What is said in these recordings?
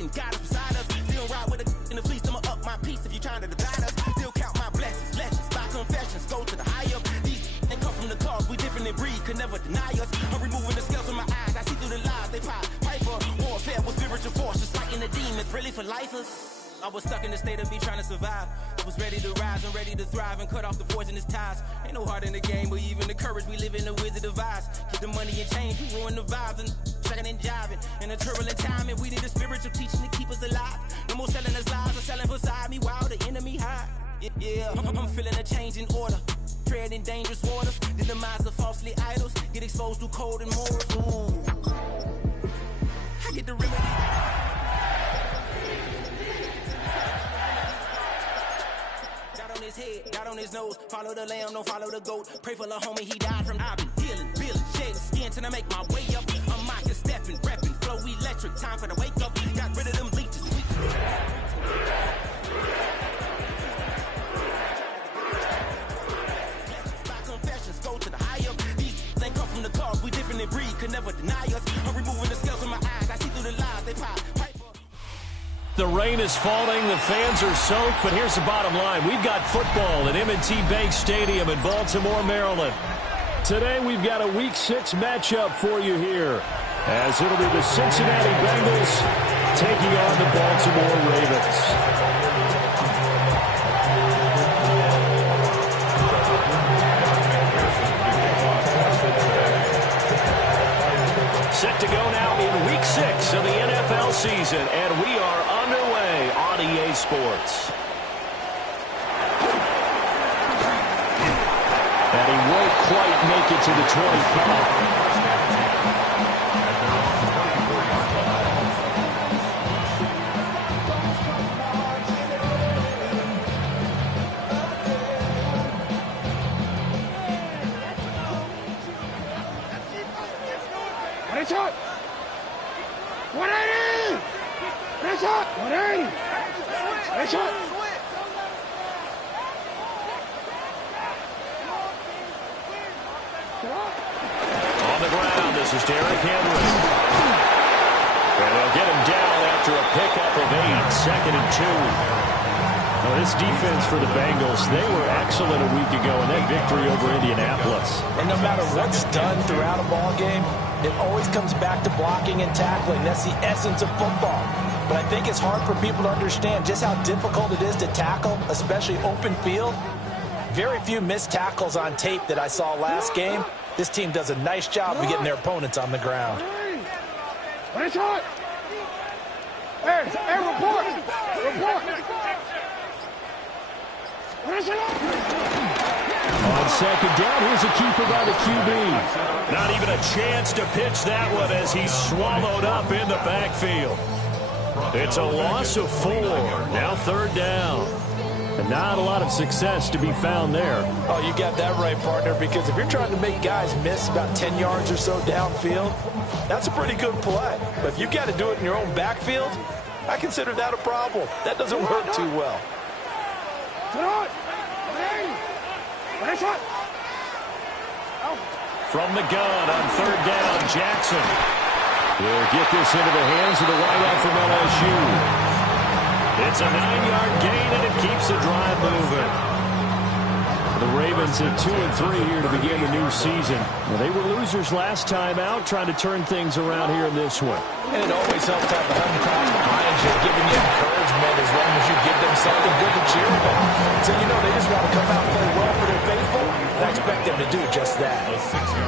protection, God is beside us. Still ride with a in the fleece, I'ma up my piece if you trying to divide us. Still count my blessings, legends, by confessions, go to the high up. These ain't come from the cause, we different in breed, could never deny us. I'm removing the scales from my eyes, I see through the lies, they pop. Piper, warfare with spiritual force, just fighting the demons, really for lifers. I was stuck in the state of me trying to survive. I was ready to rise and ready to thrive and cut off the poisonous ties. Ain't no heart in the game, but even the courage we live in the wizard of eyes. Get the money and change, we ruin the vibes and tracking and jiving. In a turbulent time, and we need a spiritual teaching to keep us alive. No more selling us lies or selling beside me while the enemy hide. Yeah, I'm feeling a change in order. Treading dangerous waters, the demise of falsely idols. Get exposed to cold and morals. Ooh. I get the remedy. His head, got on his nose, follow the lamb, don't follow the goat. Pray for the homie, he died from. I've been healing, feeling, shedding skin till I make my way up. I'm mocking, stepping, repping, flow electric, time for the wake up. Got rid of them leeches. By confessions, go to the high up. These ain't come from the cause, we different in breed, could never deny us. I'm removing the scales from my eyes, I see through the lies, they pop. The rain is falling, the fans are soaked, but here's the bottom line. We've got football at M&T Bank Stadium in Baltimore, Maryland. Today we've got a Week 6 matchup for you here, as it'll be the Cincinnati Bengals taking on the Baltimore Ravens. Set to go now in Week 6 of the NFL season, and we are underway on EA Sports. And he won't quite make it to the 25. Shot! 180! Red shot! 180! Red shot! On the ground, this is Derrick Henry. And they'll get him down after a pickup of 8, 2nd and 2. Now, this defense for the Bengals, they were excellent a week ago in that victory over Indianapolis. And no matter what's done throughout a ball game, it always comes back to blocking and tackling. That's the essence of football. But I think it's hard for people to understand just how difficult it is to tackle, especially open field. Very few missed tackles on tape that I saw last game. This team does a nice job of getting their opponents on the ground. Hey, shot! Hey, report! Report! On second down, here's a keeper by the QB. Not even a chance to pitch that one as he's swallowed up in the backfield. It's a loss of 4. Now 3rd down. And not a lot of success to be found there. Oh, you got that right, partner, because if you're trying to make guys miss about 10 yards or so downfield, that's a pretty good play. But if you've got to do it in your own backfield, I consider that a problem. That doesn't work too well. From the gun on 3rd down, Jackson will get this into the hands of the wideout from LSU. It's a 9-yard gain, and it keeps the drive moving. The Ravens at 2-3 here to begin the new season. Well, they were losers last time out, trying to turn things around here in this one. And it always helps to have the home crowd behind you, giving you encouragement as long as you give them something good to cheer about. So, you know, they just want to come out and play well for their faithful, and I expect them to do just that.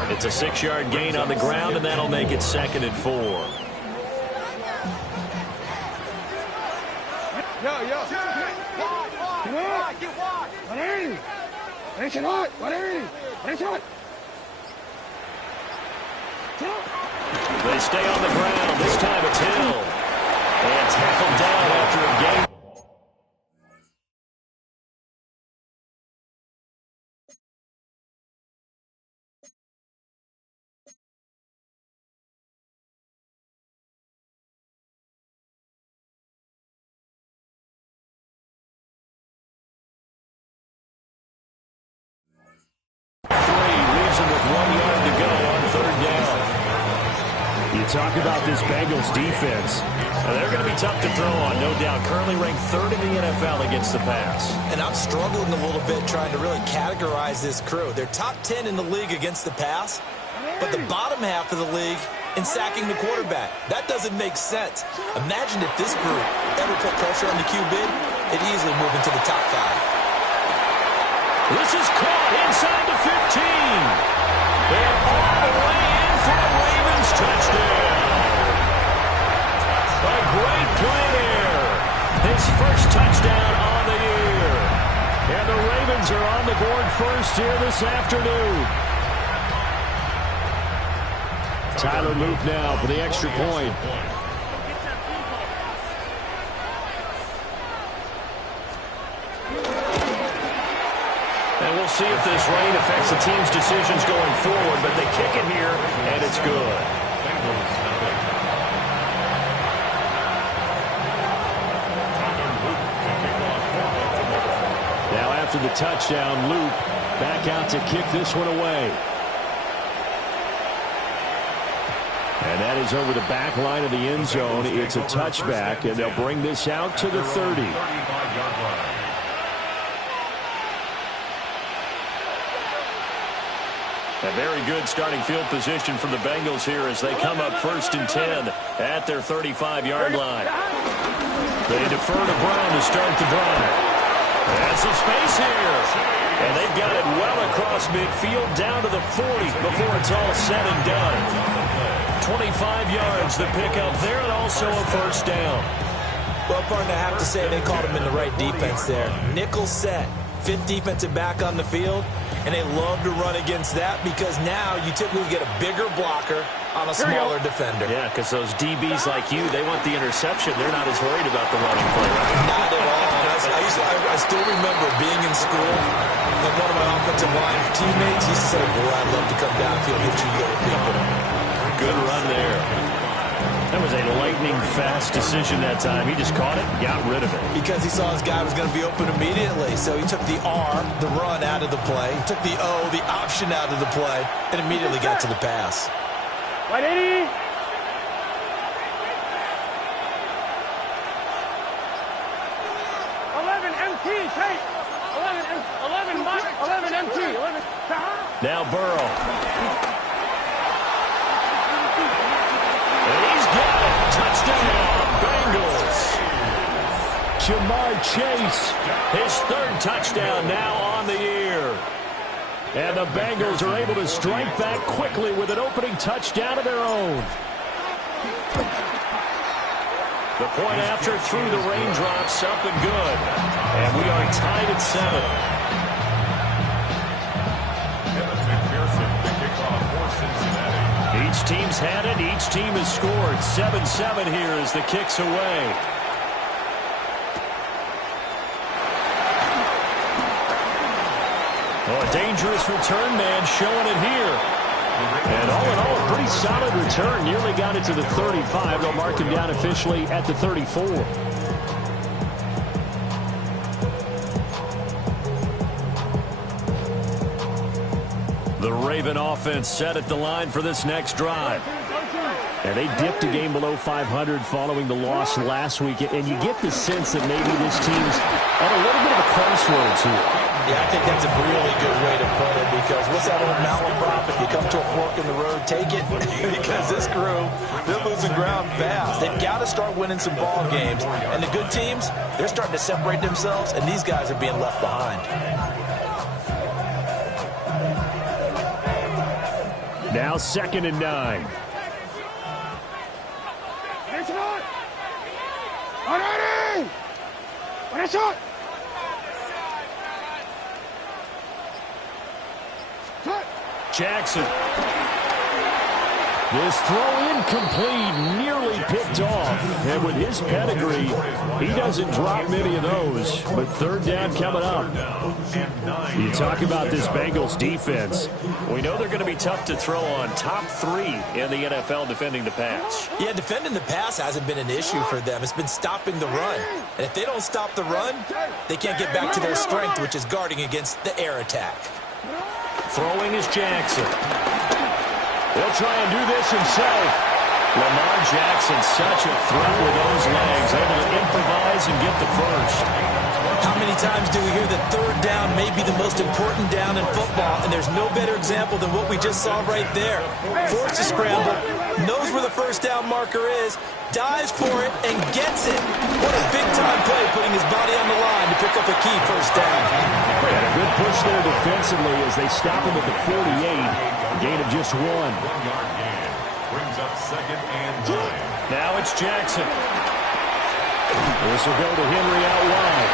It's a 6-yard gain on the ground, and that'll make it 2nd and 4. Yo. Get wide. 180. It's hot. 180. It's hot. They stay on the ground. This time it's Hill. And tackled down after a gain. Leaves him with 1 yard to go on 3rd down. You talk about this Bengals defense. They're going to be tough to throw on, no doubt. Currently ranked 3rd in the NFL against the pass. And I'm struggling a little bit trying to really categorize this crew. They're top 10 in the league against the pass, but the bottom half of the league in sacking the quarterback. That doesn't make sense. Imagine if this group ever put pressure on the QB, it'd easily move into the top 5. This is caught inside the 15. And all the way in for a Ravens touchdown. A great play there. His first touchdown on the year. And the Ravens are on the board first here this afternoon. Tyler Luke now for the extra point. And we'll see if this rain affects the team's decisions going forward, but they kick it here, and it's good. Now after the touchdown, Luke back out to kick this one away. And that is over the back line of the end zone. It's a touchback, and they'll bring this out to the 30. A very good starting field position for the Bengals here as they come up 1st and 10 at their 35-yard line. They defer to Brown to start the drive. That's some space here. And they've got it well across midfield down to the 40 before it's all said and done. 25 yards the pickup there, and also a first down. Well, partner, I have to say they called him in the right defense there. Nickel set, 5th defensive back on the field, and they love to run against that because now you typically get a bigger blocker on a smaller defender. Yeah, because those DBs like you, they want the interception. They're not as worried about the running play, right? Not at all. I still remember being in school, and one of my offensive line teammates used to say, boy, I'd love to come downfield and hit you little people. Good run there. That was a lightning-fast decision that time. He just caught it and got rid of it. Because he saw his guy was going to be open immediately. So he took the R, the run, out of the play. He took the O, the option, out of the play, and immediately got to the pass. 180. Now Burrow. And he's got it. Touchdown, Bengals. Jamar Chase. His 3rd touchdown now on the year. And the Bengals are able to strike back quickly with an opening touchdown of their own. The point after through the raindrops, up and good. And we are tied at 7. Each team's had it. Each team has scored. 7-7 here as the kick's away. Oh, a dangerous return man showing it here. And all in all, a pretty solid return. Nearly got it to the 35. They'll mark him down officially at the 34. The Raven offense set at the line for this next drive. And they dipped a game below 500 following the loss last week. And you get the sense that maybe this team's at a little bit of a crossroads here. Yeah, I think that's a really good way to put it because what's that old malaprop? If you come to a fork in the road, take it. Because this crew, they're losing ground fast. They've got to start winning some ball games. And the good teams, they're starting to separate themselves, and these guys are being left behind. Now 2nd and 9. Jackson. This throw incomplete, nearly picked off. And with his pedigree, he doesn't drop many of those. But 3rd down coming up. You talk about this Bengals defense. We know they're going to be tough to throw on. Top 3 in the NFL defending the pass. Yeah, defending the pass hasn't been an issue for them. It's been stopping the run. And if they don't stop the run, they can't get back to their strength, which is guarding against the air attack. Throwing is Jackson. He'll try and do this himself. Lamar Jackson, such a threat with those legs, able to improvise and get the first. How many times do we hear that third down may be the most important down in football, and there's no better example than what we just saw right there. Forced to scramble, knows where the first down marker is, dives for it, and gets it. What a big-time play, putting his body on the line to pick up a key first down. And a good push there defensively as they stop him at the 48. Gain of just 1. 1 yard gain. Brings up 2nd and 9. Now it's Jackson. This will go to Henry out wide.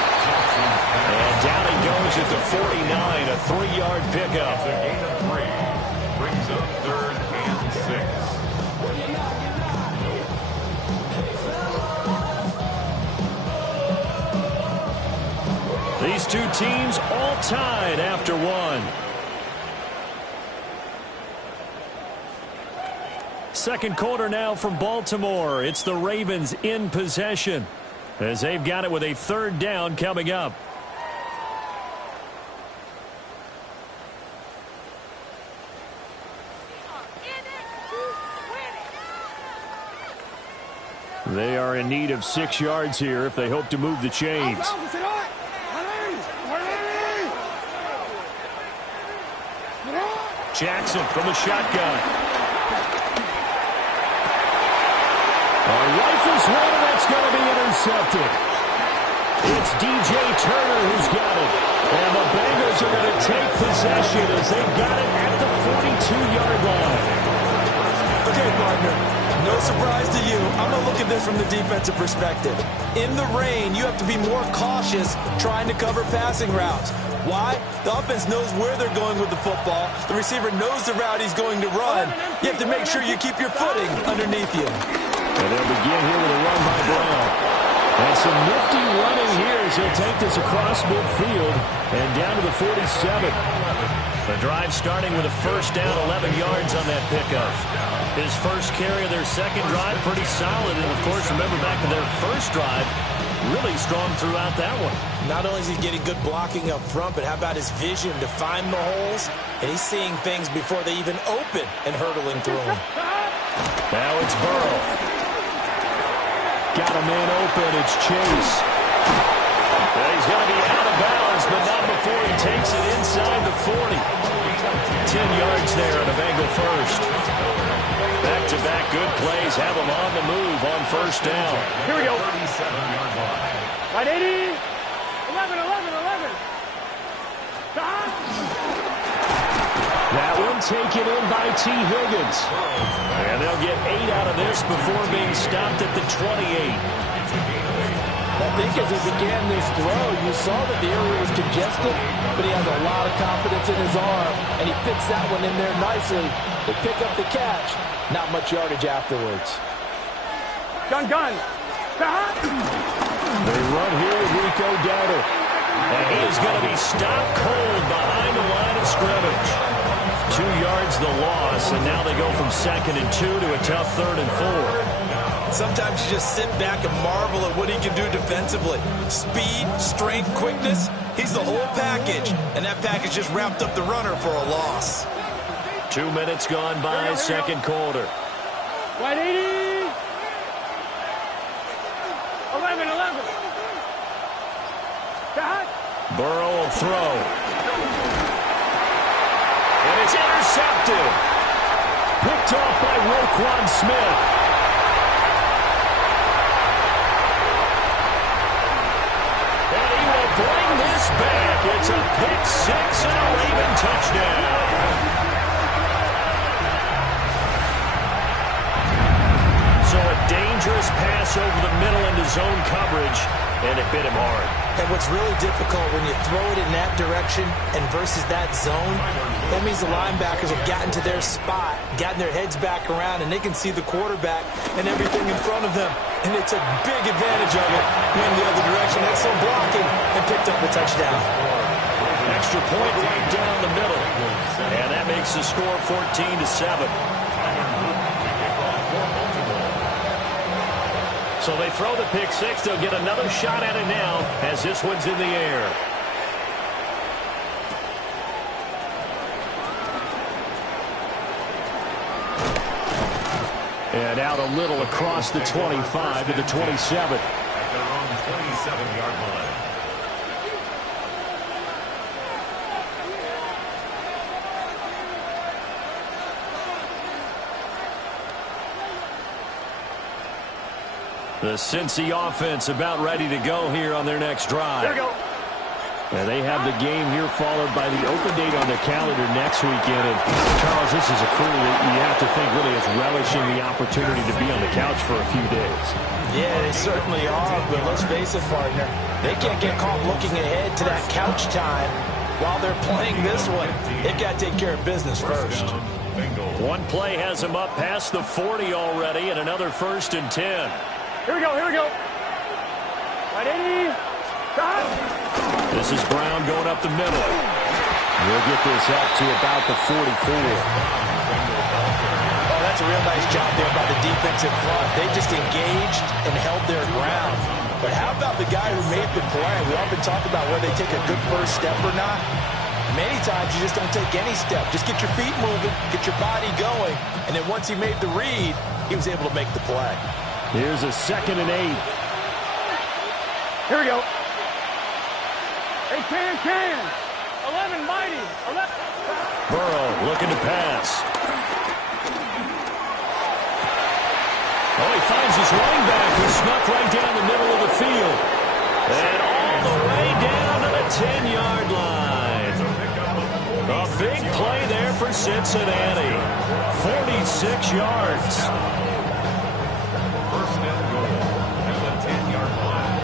And down he goes at the 49, a 3-yard pickup. It's a gain of 3. Brings up 3rd and 6. These two teams all tied after 1. Second quarter now from Baltimore. It's the Ravens in possession as they've got it with a 3rd down coming up. They are in need of 6 yards here if they hope to move the chains. Jackson from the shotgun. Rifles one, and that's going to be intercepted. It's DJ Turner who's got it. And the Bengals are going to take possession as they've got it at the 42-yard line. Okay, partner, no surprise to you. I'm going to look at this from the defensive perspective. In the rain, you have to be more cautious trying to cover passing routes. Why? The offense knows where they're going with the football. The receiver knows the route he's going to run. You have to make sure you keep your footing underneath you. And they'll begin here with a run by Brown. And some nifty running here as he'll take this across midfield and down to the 47. The drive starting with a first down, 11 yards on that pickup. His first carry of their second drive, pretty solid. And, of course, remember back to their first drive, really strong throughout that one. Not only is he getting good blocking up front, but how about his vision to find the holes? And he's seeing things before they even open and hurtling through them. Now it's Burrow. Got a man open. It's Chase. And he's going to be out of bounds, but not before he takes it inside the 40. 10 yards there on a Bengal first. Back-to-back good plays have him on the move on first down. Here we go. 37-yard line. Right, 80. 11. That one taken in by T. Higgins. And they'll get 8 out of this before being stopped at the 28. I think as he began this throw, you saw that the area was congested, but he has a lot of confidence in his arm, and he fits that one in there nicely. They pick up the catch. Not much yardage afterwards. Gun. They run here with Rico Dowdle. And he is going to be stopped cold behind the line of scrimmage. 2 yards the loss, and now they go from 2nd and 2 to a tough 3rd and 4. Sometimes you just sit back and marvel at what he can do defensively. Speed, strength, quickness, he's the whole package. And that package just wrapped up the runner for a loss. 2 minutes gone by, second quarter. Right, 80. 11. Burrow will throw. And it's intercepted. Picked off by Roquan Smith. And he will bring this back. It's a pick six and a Raven touchdown. So a dangerous pass over the middle into zone coverage, and it bit him hard. And what's really difficult when you throw it in that direction and versus that zone, that means the linebackers have gotten to their spot, gotten their heads back around, and they can see the quarterback and everything in front of them. And they took big advantage of it, went the other direction, excellent blocking, and picked up the touchdown. Extra point right down the middle. And that makes the score 14-7. So they throw the pick six. They'll get another shot at it now as this one's in the air. And out a little across the 25 to the 27. At their own 27-yard line. The Cincy offense about ready to go here on their next drive. Here we go. And they have the game here followed by the open date on their calendar next weekend. And Charles, this is a crew that you have to think really is relishing the opportunity to be on the couch for a few days. Yeah, they certainly are, but let's face it, partner. They can't get caught looking ahead to that couch time while they're playing this one. They've got to take care of business first. One play has them up past the 40 already, and another 1st and 10. Here we go. Here we go. Right, 80. Stop. This is Brown going up the middle. We'll get this up to about the 44. Oh, that's a real nice job there by the defense in front. They just engaged and held their ground. But how about the guy who made the play? We often talk about whether they take a good first step or not. Many times you just don't take any step. Just get your feet moving, get your body going, and then once he made the read, he was able to make the play. Here's a 2nd and 8. Here we go. Hey, can. 11, mighty. 11. Burrow looking to pass. Oh, he finds his running back who snuck right down the middle of the field. And all the way down to the 10-yard line. A big play there for Cincinnati. 46 yards. First and goal at the 10-yard line.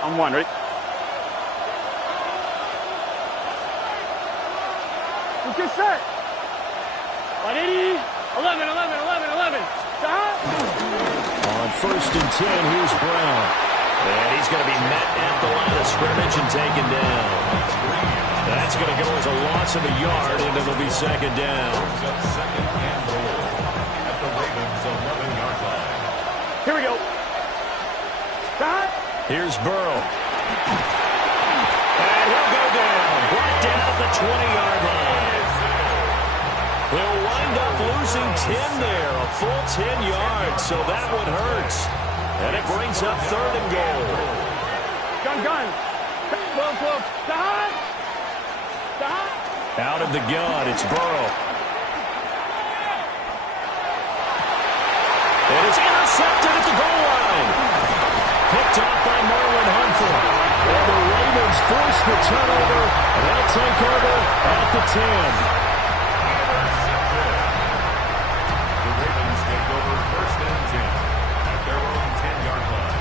I'm one, right? Let's get set. 180. 11. Stop. On 1st and 10, here's Brown. And he's going to be met at the line of scrimmage and taken down. That's going to go as a loss of a yard, and it'll be 2nd down. Second and goal at the Ravens' 11-yard line. Here we go. Stop. Here's Burrow. And he'll go down. Brought down at the 20-yard line. He'll wind up losing 10 there, a full 10 yards, so that one hurts. And it brings up 3rd and goal. Gun. 12. Stop. Out of the gun, it's Burrow. It is intercepted at the goal line. Picked off by Marlon Humphrey. And the Ravens force the turnover. They'll take over at the 10. The Ravens take over 1st and 10 at their own 10-yard line.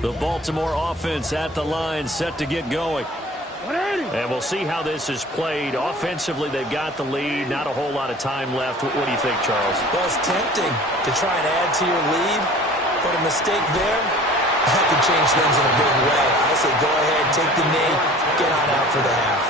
The Baltimore offense at the line, set to get going. 180. And we'll see how this is played. Offensively, they've got the lead. Not a whole lot of time left. What do you think, Charles? Well, it's tempting to try and add to your lead, but a mistake there, that could change things in a big way. I say go ahead, take the knee, get on out for the half.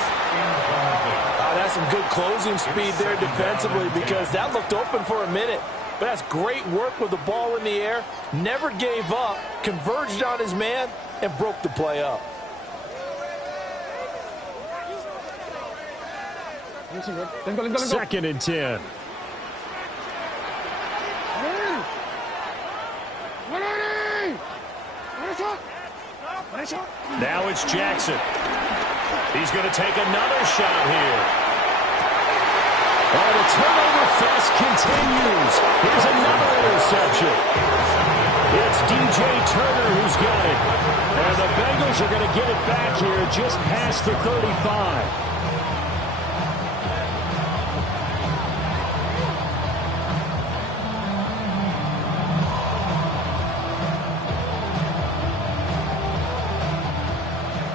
That's some good closing speed there defensively because that looked open for a minute. But that's great work with the ball in the air. Never gave up, converged on his man, and broke the play up. Let's go. 2nd and 10. 180. Now it's Jackson. He's going to take another shot here. Oh, the turnover fest continues. Here's another interception. It's DJ Turner who's got it. And the Bengals are going to get it back here just past the 35.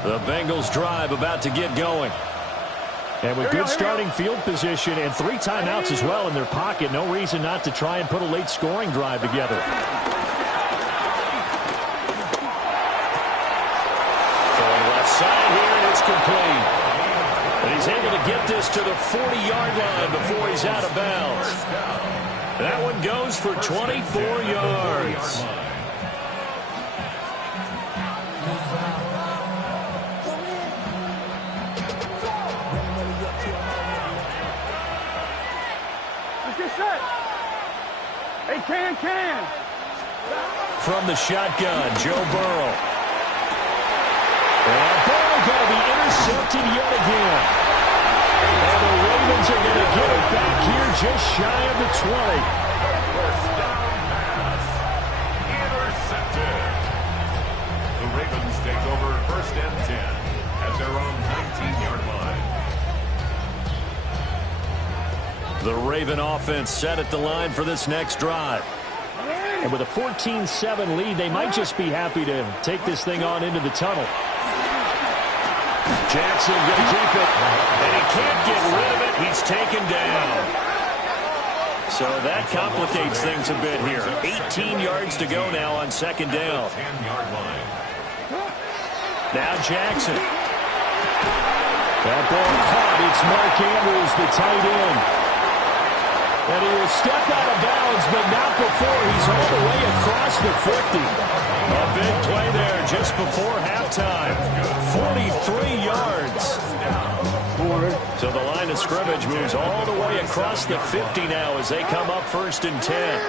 The The Bengals drive about to get going. And with good starting field position and 3 timeouts as well in their pocket, no reason not to try and put a late scoring drive together. Throwing left side here, and it's complete. And he's able to get this to the 40-yard line before he's out of bounds. That one goes for 24 yards. Hey, can. From the shotgun, Joe Burrow. And Burrow going to be intercepted yet again. And the Ravens are going to get it back here just shy of the 20. First down pass. Intercepted. The Ravens take over first and 10 at their own 19-yard line. The Raven offense set at the line for this next drive. And with a 14-7 lead, they might just be happy to take this thing on into the tunnel. Jackson going to keep it, and he can't get rid of it. He's taken down. So that complicates things a bit here. 18 yards to go now on second down. 10-yard line. Now Jackson. That ball caught. It's Mark Andrews, the tight end. And he will step out of bounds, but not before. He's all the way across the 50. A big play there just before halftime. 43 yards. So the line of scrimmage moves all the way across the 50 now as they come up first and 10.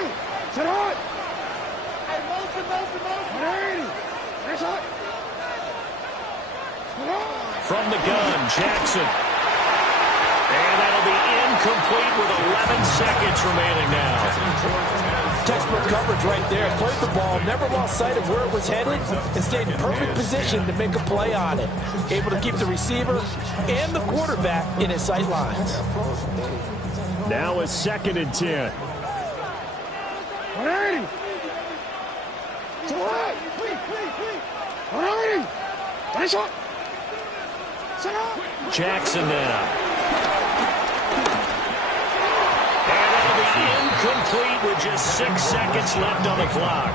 From the gun, Jackson. And that'll be incomplete with 11 seconds remaining now. Textbook coverage right there. Played the ball, never lost sight of where it was headed, and stayed in perfect position to make a play on it. Able to keep the receiver and the quarterback in his sight lines. Now a second and 10. Jackson now. And it'll be incomplete with just 6 seconds left on the clock.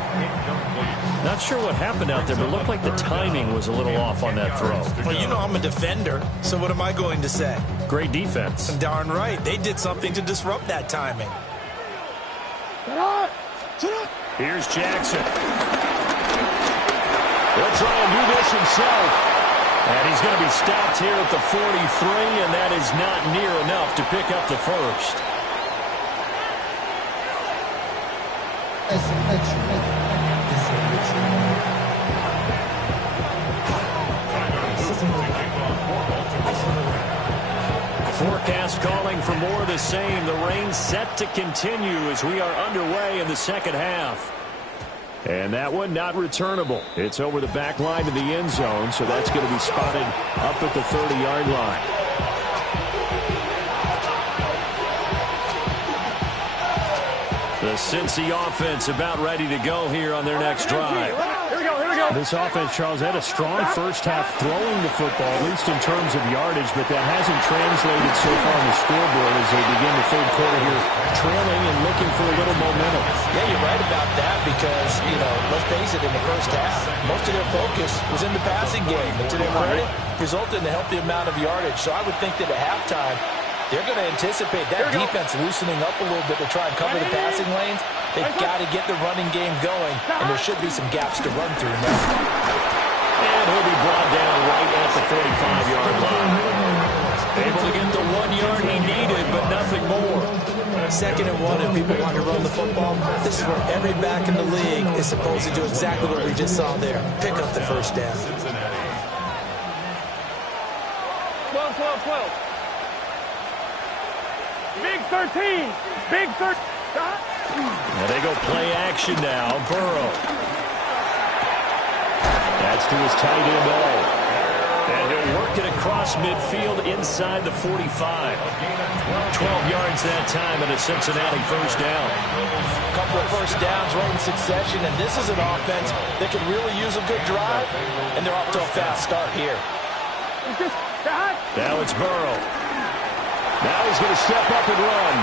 Not sure what happened out there, but it looked like the timing was a little off on that throw. Well, you know I'm a defender, so what am I going to say? Great defense. Darn right. They did something to disrupt that timing. Here's Jackson. He'll try and do this himself. And he's going to be stopped here at the 43, and that is not near enough to pick up the first. Forecast calling for more of the same. The rain set to continue as we are underway in the second half. And that one not returnable. It's over the back line to the end zone, so that's going to be spotted up at the 30-yard line. The Cincy offense about ready to go here on their next drive. This offense, Charles, had a strong first half throwing the football, at least in terms of yardage, but that hasn't translated so far on the scoreboard as they begin the third quarter here, trailing and looking for a little momentum. Yeah, you're right about that because, let's face it, in the first half, most of their focus was in the passing game. And to their credit, resulted in a healthy amount of yardage. So I would think that at halftime, they're going to anticipate that defense loosening up a little bit to try and cover the passing lanes. They've got to get the running game going, and there should be some gaps to run through now. And he'll be brought down right at the 45-yard line. Able to get the 1 yard he needed, but nothing more. 2nd and 1, if people want to run the football, this is where every back in the league is supposed to do exactly what we just saw there. Pick up the first down. 12. Big 13. Big 13. Now they go play action now. Burrow. That's to his tight end all. And he'll work it across midfield inside the 45. 12 yards that time and a Cincinnati first down. A couple of first downs right in succession, and this is an offense that can really use a good drive, and they're off to a fast start here. Now it's Burrow. Now he's going to step up and run.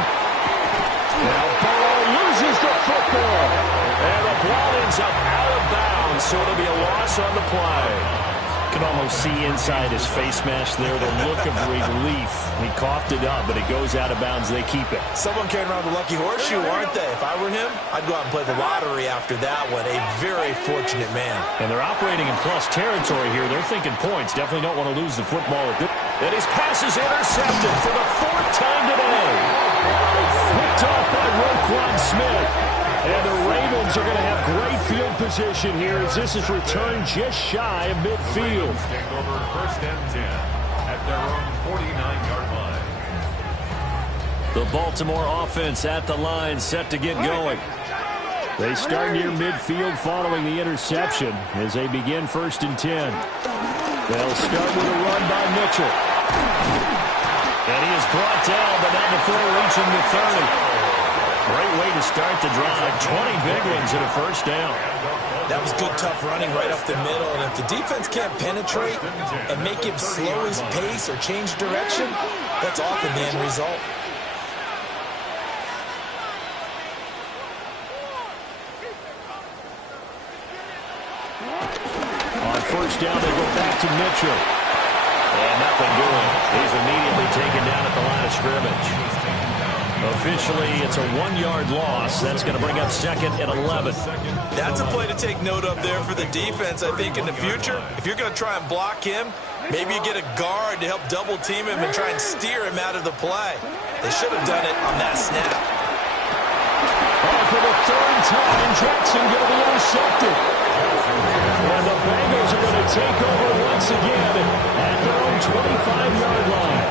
Now Burrow loses the football. And the ball ends up out of bounds, so it'll be a loss on the play. Can almost see inside his face mask there the look of relief. He coughed it up, but it goes out of bounds. They keep it. Someone carrying around the lucky horseshoe, aren't they? If I were him, I'd go out and play the lottery after that one. A very fortunate man. And they're operating in plus territory here. They're thinking points. Definitely don't want to lose the football. And his pass is intercepted for the 4th time today. Picked off by Roquan Smith. And the Ravens are going to have great field position here as this is returned just shy of midfield. Take over 1st and 10 at their own 49-yard line. The Baltimore offense at the line, set to get going. They start near midfield following the interception as they begin 1st and 10. They'll start with a run by Mitchell. And he is brought down, but not before reaching the 30. Great way to start the drive. 20 big ones and a 1st down. That was good, tough running right up the middle. And if the defense can't penetrate and make him slow his pace or change direction, that's often the end result. On 1st down, they go back to Mitchell. And nothing doing. He's immediately taken down at the line of scrimmage. Officially, it's a 1-yard loss. That's going to bring up 2nd and 11. That's a play to take note of there for the defense. I think in the future, if you're going to try and block him, maybe you get a guard to help double team him and try and steer him out of the play. They should have done it on that snap. Oh, for the 3rd time, Jackson going to be intercepted. And the Bengals are going to take over once again at their own 25-yard line.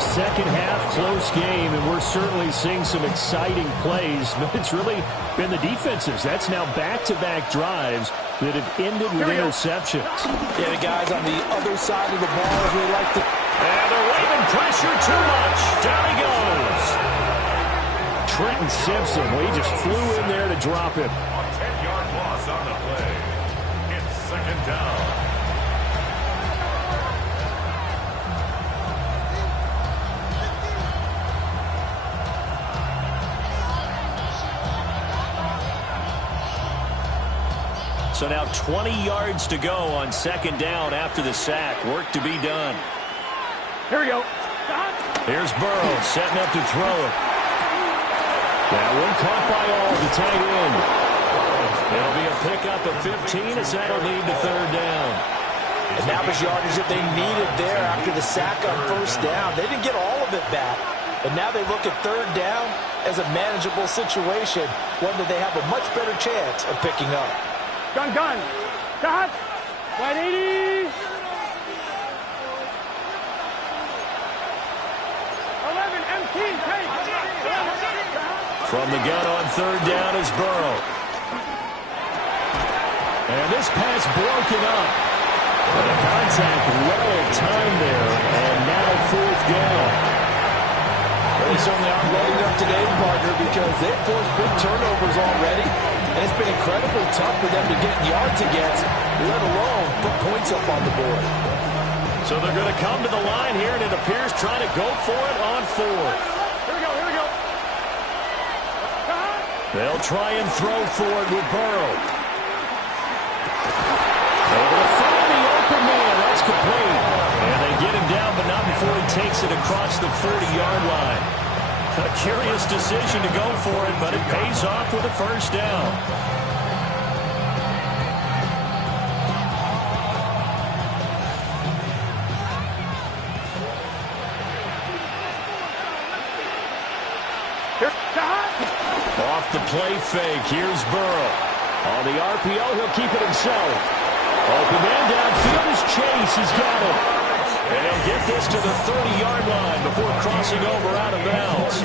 Second half, close game, and we're certainly seeing some exciting plays, but it's really been the defenses. That's now back-to-back drives that have ended with interceptions. Yeah, the guys on the other side of the ball really like to... And they're waving pressure too much. Down he goes. Trenton Simpson, well, he just flew in there to drop him. A 10-yard loss on the play. It's 2nd down. So now 20 yards to go on 2nd down after the sack. Work to be done. Here we go. Here's Burrow setting up to throw it. That one caught by all, the tight end. It'll be a pickup of 15 as that'll lead to 3rd down. And that was yardage that they needed there after the sack on 1st down. They didn't get all of it back. But now they look at 3rd down as a manageable situation, one that they have a much better chance of picking up. Gun. Stop. 180. 11, MT, take. From the gun on 3rd down is Burrow. And this pass broken up. But the contact well timed there. And now 4th down. They certainly aren't loading up today, partner, because they've forced big turnovers already. And it's been incredibly tough for them to get yards against, let alone put points up on the board. So they're going to come to the line here, and it appears trying to go for it on 4th. Here we go. They'll try and throw for it with Burrow. Over to find the open man. That's complete. And they get him down, but not before he takes it across the 40-yard line. A curious decision to go for it, but it pays off with a 1st down. Off the play fake, here's Burrow. On the RPO, he'll keep it himself. Open man downfield is Chase. He's got it. And he'll get this to the 30-yard line before crossing over out of bounds.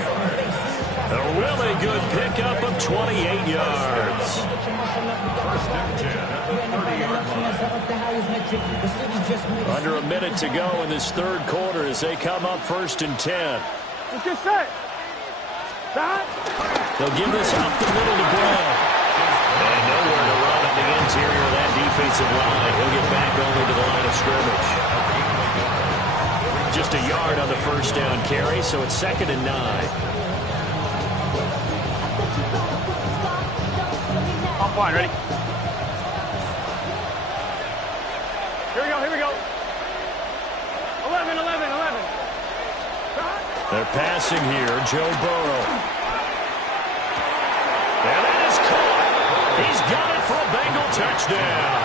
A really good pickup of 28 yards. 1st and 10 at the 30-yard line. Under a minute to go in this 3rd quarter as they come up 1st and 10. Let's get set. Stop. They'll give this up the middle to Brown. And nowhere to run in the interior of that defense. offensive line. He'll get back only to the line of scrimmage. Just a yard on the first down carry, so it's 2nd and 9. On point, ready? Here we go. 11. They're passing here, Joe Burrow. And that is caught. He's got it for a Bengal touchdown.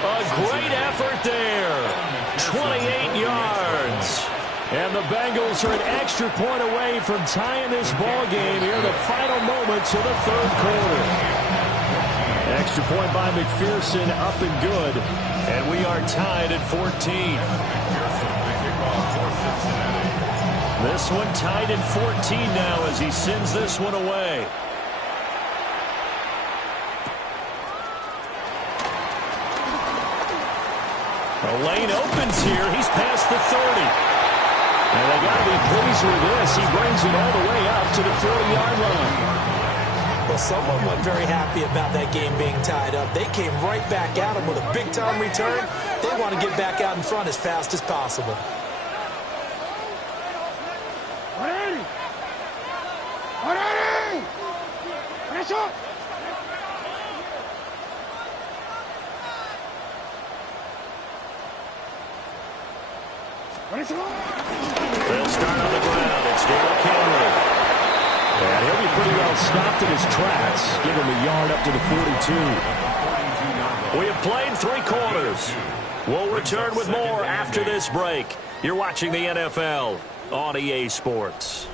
A great effort there. 28 yards. And the Bengals are an extra point away from tying this ball game here in the final moments of the 3rd quarter. Extra point by McPherson, up and good. And we are tied at 14. This one tied at 14 now as he sends this one away. The lane opens here. He's past the 30. And they got to be pleased with this. He brings it all the way up to the 40-yard line. Well, someone wasn't very happy about that game being tied up. They came right back at him with a big-time return. They want to get back out in front as fast as possible. They'll start on the ground. It's Derrick Henry. And he'll be pretty well stopped in his tracks. Give him a yard up to the 42. We have played 3 quarters. We'll return with more after this break. You're watching the NFL on EA Sports.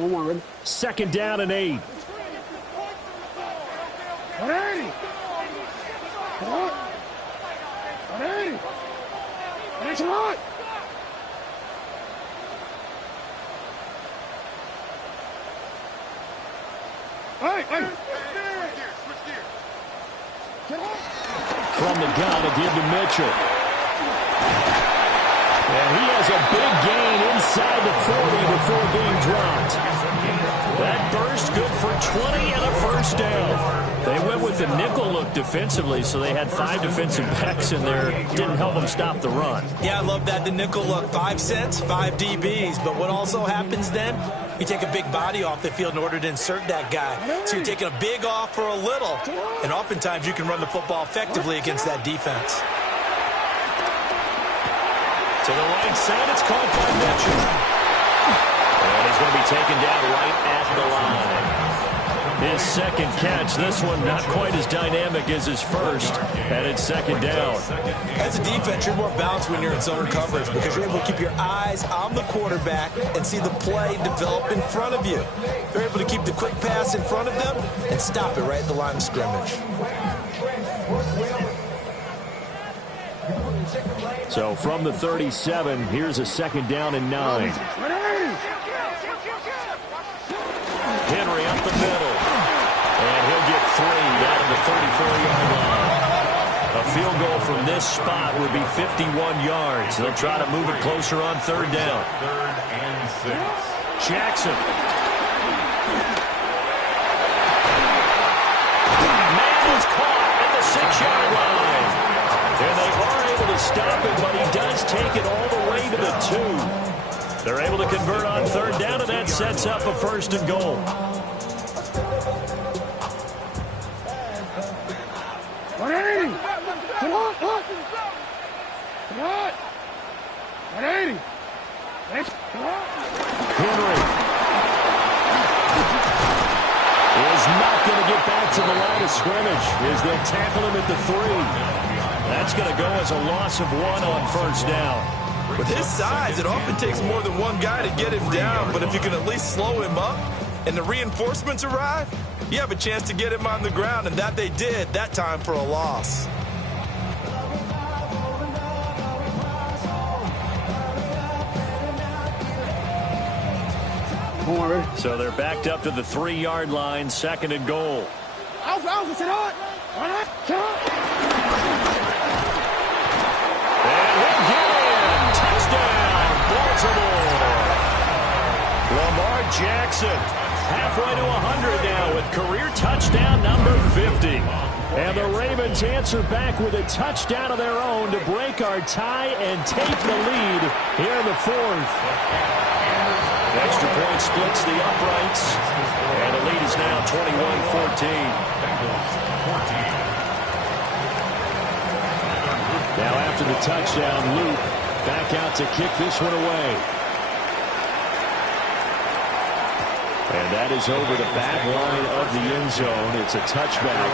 Ready? 2nd down and 8. 180. 180. That's right. Hey. From the gun, a give to Mitchell. And he has a big gain inside the 40 before being dropped. That burst good for 20 and a first down. They went with the nickel look defensively, so they had 5 defensive backs in there. Didn't help them stop the run. Yeah, I love that, the nickel look. 5 cents, 5 DBs. But what also happens then, you take a big body off the field in order to insert that guy. So you're taking a big off for a little. And oftentimes you can run the football effectively against that defense. To the right side, it's caught by Mitchell. And he's going to be taken down right at the line. His 2nd catch, this one not quite as dynamic as his first, and it's 2nd down. As a defense, you're more balanced when you're in zone coverage because you're able to keep your eyes on the quarterback and see the play develop in front of you. They're able to keep the quick pass in front of them and stop it right at the line of scrimmage. So from the 37, here's a 2nd down and 9. Henry up the middle. And he'll get 3 down to the 34-yard line. A field goal from this spot would be 51 yards. They'll try to move it closer on 3rd down. 3rd and 6. Jackson. Man was caught at the 6-yard line. And they are able to stop it, but he does take it all the way to the 2. They're able to convert on 3rd down, and that sets up a 1st and goal. Henry is not going to get back to the line of scrimmage as they'll tackle him at the 3. That's going to go as a loss of 1 on 1st down. With his size, it often takes more than one guy to get him down, but if you can at least slow him up and the reinforcements arrive, you have a chance to get him on the ground, and that they did, that time for a loss. So they're backed up to the 3-yard line, 2nd and goal. And he'll get in. Touchdown, Baltimore. Lamar Jackson halfway to 100 now with career touchdown number 50. And the Ravens answer back with a touchdown of their own to break our tie and take the lead here in the 4th. Extra point splits the uprights. And the lead is now 21-14. Now after the touchdown, Luke back out to kick this one away. And that is over the back line of the end zone. It's a touchback,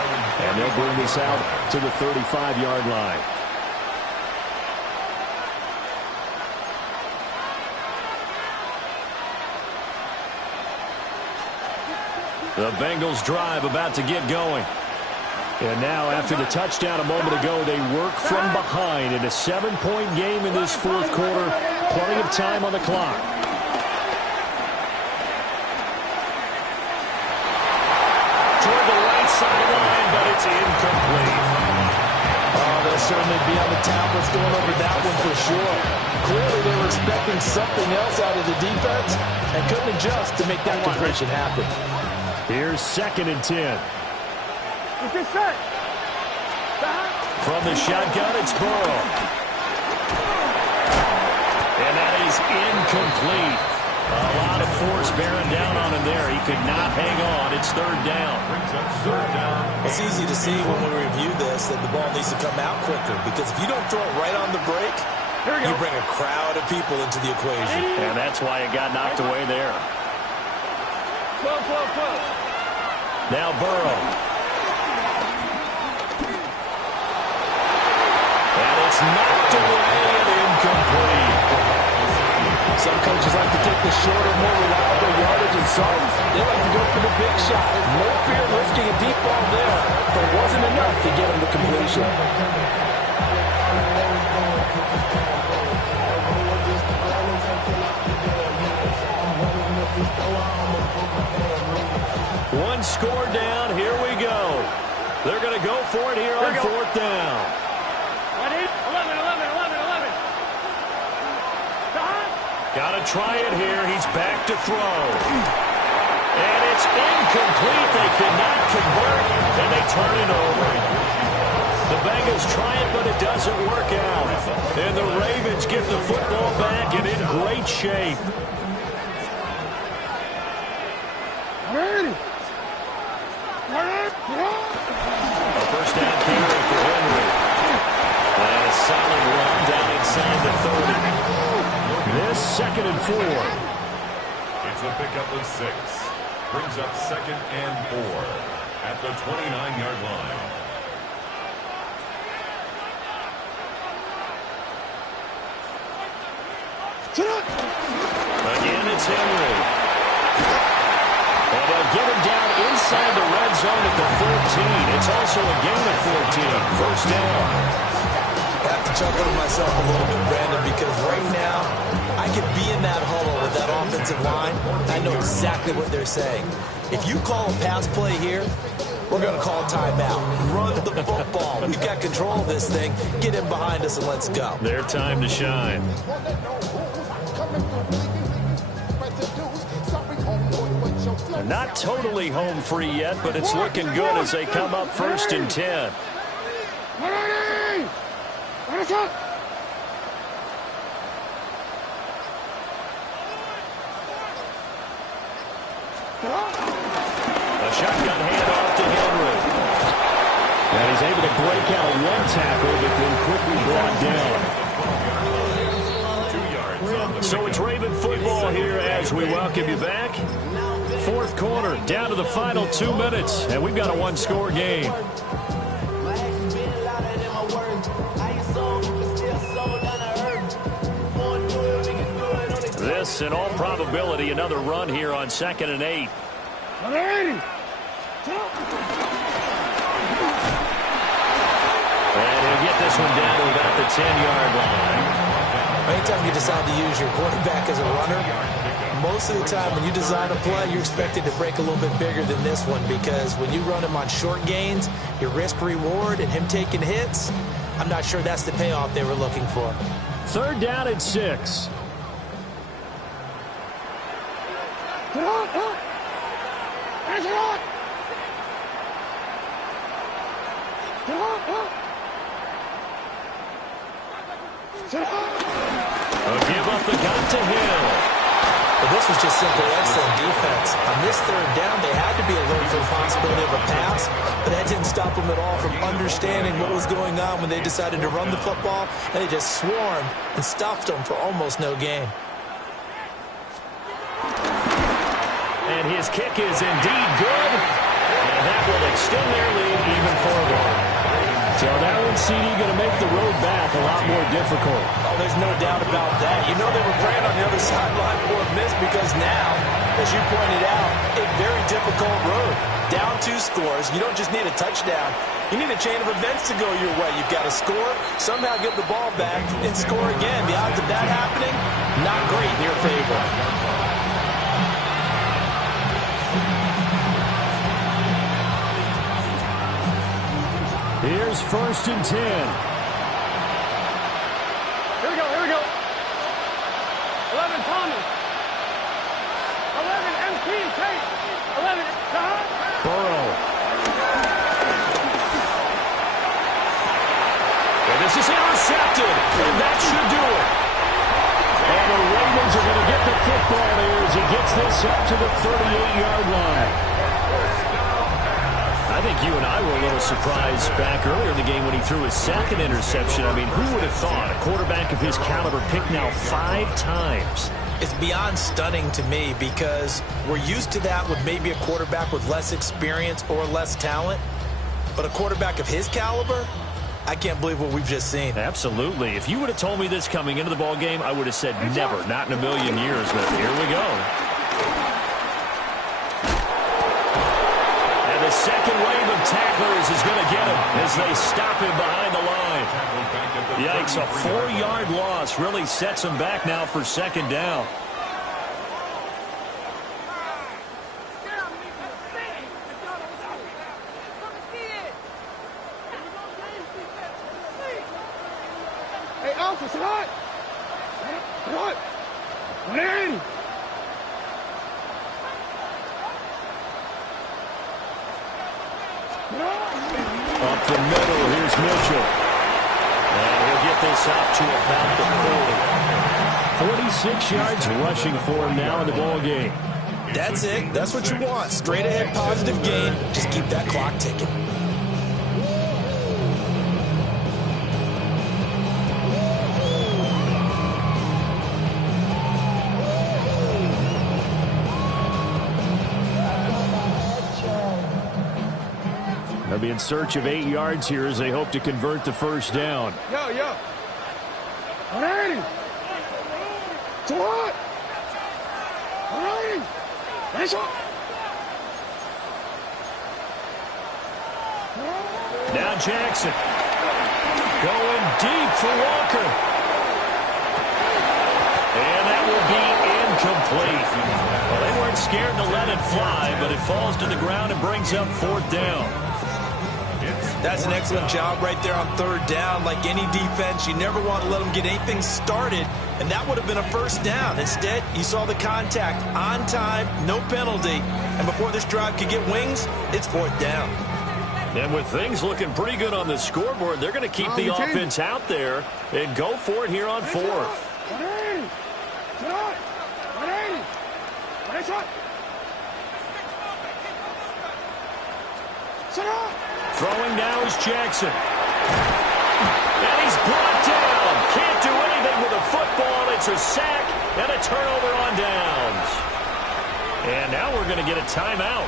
and they'll bring this out to the 35-yard line. The Bengals drive about to get going. And now after the touchdown a moment ago, they work from behind in a 7-point game in this 4th quarter. Plenty of time on the clock. Toward the right sideline, but it's incomplete. Oh, they'll certainly be on the tablets going over that one for sure. Clearly they were expecting something else out of the defense and couldn't adjust to make that completion happen. Here's 2nd and 10. From the shotgun, it's Burrow. And that is incomplete. A lot of force bearing down on him there. He could not hang on. It's 3rd down. It's easy to see when we review this that the ball needs to come out quicker, because if you don't throw it right on the break, you bring a crowd of people into the equation. And that's why it got knocked away there. Now Burrow. And it's knocked away and incomplete. Some coaches like to take the shorter, more reliable yardage, and some they like to go for the big shot. No fear of risking a deep ball there, but it wasn't enough to get him the completion. One score down. Here we go. They're going to go for it here on 4th down. 11. Got to try it here. He's back to throw. And it's incomplete. They cannot convert, and they turn it over. The Bengals try it, but it doesn't work out. And the Ravens get the football back and in great shape. A first down carry for Henry. And a solid run down inside the 30. This 2nd and 4. It's a pickup of 6. Brings up 2nd and 4 at the 29-yard line. Again, it's Henry. And they'll get him down inside the red zone at the 14. It's also a gain of 14. First down. I have to chuckle to myself a little bit, Brandon, because right now I could be in that huddle with that offensive line. I know exactly what they're saying. If you call a pass play here, we're going to call a timeout. Run the football. We've got control of this thing. Get in behind us and let's go. Their time to shine. Not totally home free yet, but it's looking good as they come up 1st and 10. A shotgun handoff to Henry. And he's able to break out one tackle, but then quickly brought down. So it's Raven football here as we welcome you back. 4th quarter, down to the final 2 minutes, and we've got a 1-score game. This, in all probability, another run here on 2nd and 8. And he'll get this one down to about the 10-yard line. Anytime you decide to use your quarterback as a runner, Most of the time when you design a play, you're expected to break a little bit bigger than this one, because when you run him on short gains, your risk-reward and him taking hits, I'm not sure that's the payoff they were looking for. 3rd down and 6. A give up the gun to Hill. But this was just simply excellent defense. On this 3rd down, they had to be alert for the possibility of a pass, but that didn't stop them at all from understanding what was going on when they decided to run the football, and they just swarmed and stuffed them for almost no gain. And his kick is indeed good, and that will extend their lead even further. So that one, CD, going to make the road back a lot more difficult. Oh, there's no doubt about that. You know they were praying on the other sideline for a miss, because now, as you pointed out, a very difficult road. Down 2 scores. You don't just need a touchdown. You need a chain of events to go your way. You've got to score, somehow get the ball back, and score again. The odds of that happening, not great in your favor. Here's 1st and 10. Here we go, here we go. 11, Thomas. 11, MP, Tate. 11, John. Burrow. And this is intercepted, and that should do it. And the Ravens are going to get the football there as he gets this up to the 38-yard line. I think you and I were a little surprised back earlier in the game when he threw his 2nd interception. I mean, who would have thought a quarterback of his caliber picked now 5 times? It's beyond stunning to me, because we're used to that with maybe a quarterback with less experience or less talent. But a quarterback of his caliber, I can't believe what we've just seen. Absolutely. If you would have told me this coming into the ball game, I would have said never, not in a million years. But here we go. And the second wave of tacklers is going to get him as they stop him behind the line. Yikes, a 4-yard loss really sets him back now for 2nd down. Hey, Alpha, sit hot. What? 180. Up the middle, here's Mitchell. And he'll get this out to about the 40. 46 yards rushing for him now in the ball game. That's it. That's what you want. Straight ahead, positive gain. Just keep that clock ticking. They'll be in search of 8 yards here as they hope to convert the 1st down. Yo, yo. 180. So what? 180. Nice one. Now Jackson going deep for Walker. And that will be incomplete. Well, they weren't scared to let it fly, but it falls to the ground and brings up 4th down. That's an excellent job right there on 3rd down. Like any defense, you never want to let them get anything started, and that would have been a 1st down. Instead, you saw the contact on time, no penalty, and before this drive could get wings, it's 4th down. And with things looking pretty good on the scoreboard, they're going to keep the offense out there and go for it here on 4th. 180. Sit hot. 180. Nice one. Sit hot. Throwing now is Jackson. And he's brought down. Can't do anything with the football. It's a sack and a turnover on downs. And now we're going to get a timeout.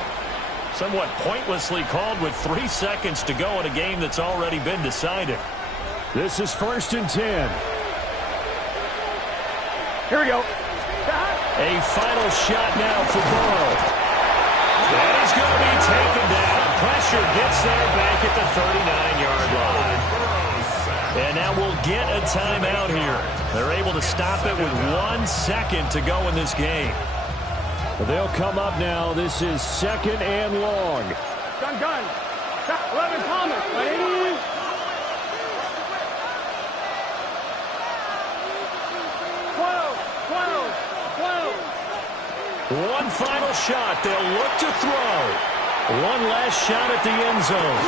Somewhat pointlessly called with 3 seconds to go in a game that's already been decided. This is 1st and 10. Here we go. A final shot now for Burrow. And he's going to be taken down. Pressure gets there back at the 39-yard line. And now we'll get a timeout here. They're able to stop it with 1 second to go in this game. They'll come up now. This is 2nd and long. Gun. 11 Thomas. Ready? One final shot. They'll look to throw. One last shot at the end zone.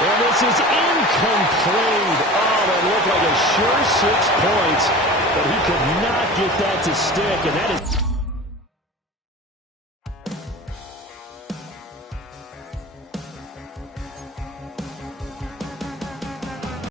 And this is incomplete. Oh, that looked like a sure 6 points, but he could not get that to stick, and that is...